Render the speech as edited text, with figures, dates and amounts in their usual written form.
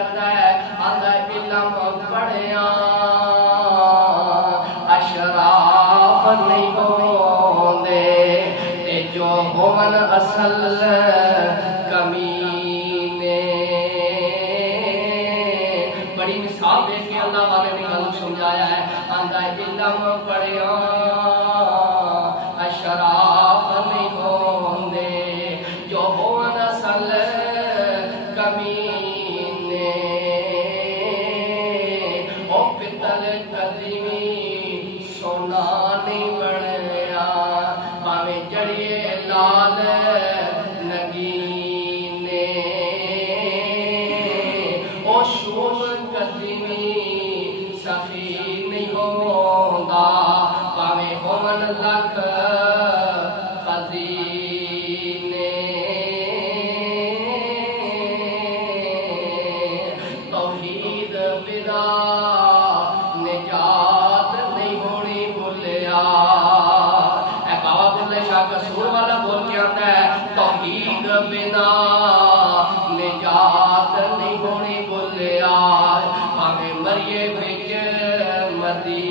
کرتا ہے آدھا علم پڑھیا اشراف نہیں ہوندے تے جو ہون اصل کمینے بڑی مثال دے کے اللہ والے نے گل سمجھایا ہے آدھا علم پڑھیا اشراف نہیں ہوندے جو ہون اصل کمینے او پتل قدیمی سونا نہیں بنیا پاویں جڑیے لال نگینے او شوم قدیمی سخی نہیں ہوندا پاویں ہون لکھ خزینے توحید بلا نجات نہیں ہونی بھولیا اے بابا بلے شاہ قصور والا بول کے آتا ہے توحید بلا نجات نہیں ہونی بھولیا ہمیں مریے بچ مدینہ